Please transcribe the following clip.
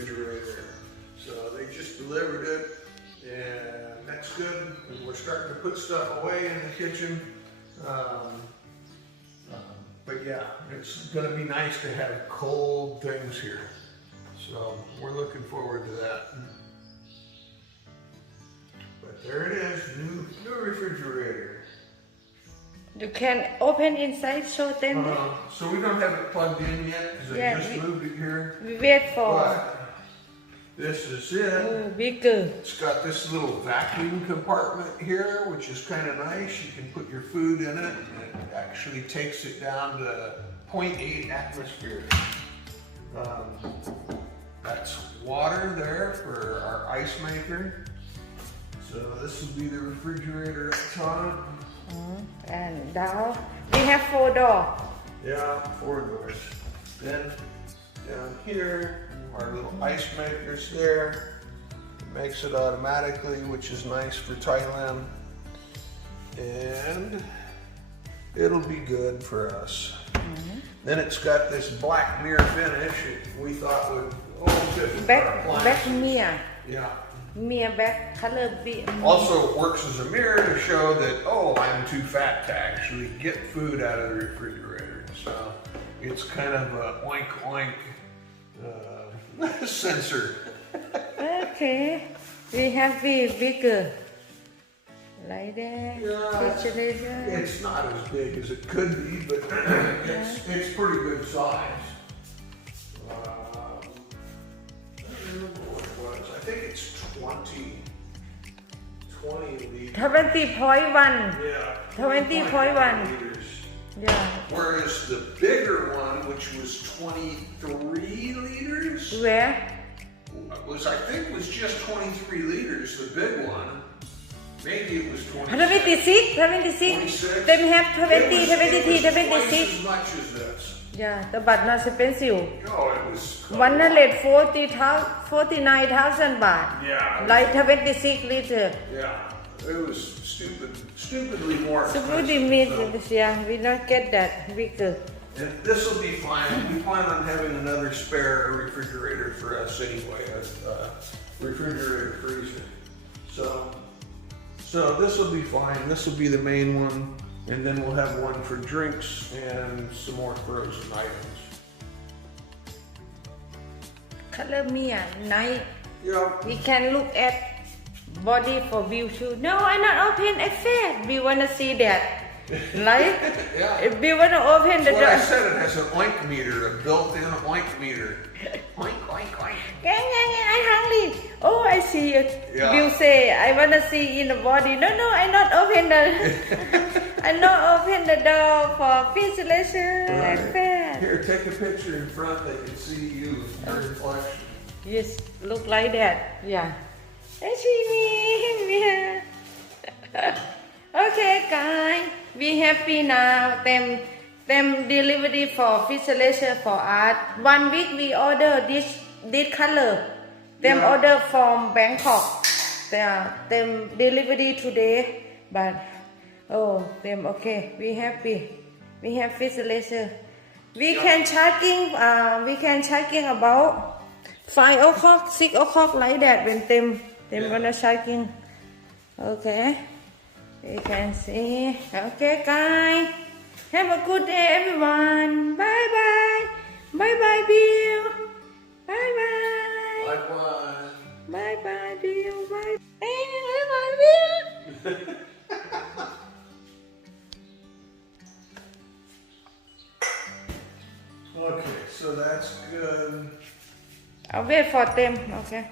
refrigerator. So they just delivered it, and that's good. And we're starting to put stuff away in the kitchen. But yeah, it's going to be nice to have cold things here. So we're looking forward to that. But there it is, new refrigerator. You can open inside, show them. So we don't have it plugged in yet because I just moved it here. We wait for. But this is it. Bigger. It's got this little vacuum compartment here, which is kind of nice. You can put your food in it, and it actually takes it down to 0.8 atmosphere. That's water there for our ice maker. So this will be the refrigerator up top. And down. We have 4 doors. Yeah, 4 doors. Then down here, our little ice maker's there. It makes it automatically, which is nice for Thailand. And it'll be good for us. Then it's got this black mirror finish we thought would fit with our appliances. Back mirror. Yeah. Mirror back color. Also it works as a mirror to show that, oh, I'm too fat to actually get food out of the refrigerator. So it's kind of a oink oink sensor. Okay. We have bigger. Like that. Yeah, it's not as big as it could be, but it's pretty good size. I don't remember what it was. I think it's 20 liters. 20.1. Yeah. 20.1. liters. Yeah. Whereas the bigger one, which was 23 liters, Where? I think was just 23 liters, the big one. Maybe it was 26. 26. They have 20, 23, 26. Twice as much as this. Yeah, but not expensive. Oh, it was 49,000 baht. Yeah. Like 26 liter. Yeah, it was stupidly more Stupidly, yeah, we not get that bigger. And this will be fine. We plan on having another spare refrigerator for us anyway, a refrigerator freezer. So this will be fine. This will be the main one, and then we'll have one for drinks and some more frozen items. Color mirror, nice. Yeah. We can look at body for view too. No, I not open a fat. We wanna see that. Right? Yeah. If we wanna open the What I door. said, it has an oink meter, a built-in oink meter. Oink, oink, oink. I'm hungry. Oh, I see it. Yeah. You say I wanna see in the body. No, I not open the. I not open the door for visualization and fat. Here, take a picture in front. They can see you, your reflection. Yes, look like that. Yeah. I see me. Yeah. Okay, guys. We happy now. Them delivery for visualization for art. 1 week we order this color. Them order from Bangkok. Them delivery today. But them okay. We happy. We have visualization. We can charging about 5 o'clock, 6 o'clock like that when them gonna charging. Okay. We can see. Okay, guys. Have a good day, everyone. Bye bye. Bye bye, Bill. Bye bye. Likewise. Bye bye, Bill. Bye. Hey, bye bye, Bill. Okay, so that's good. I'll wait for them. Okay.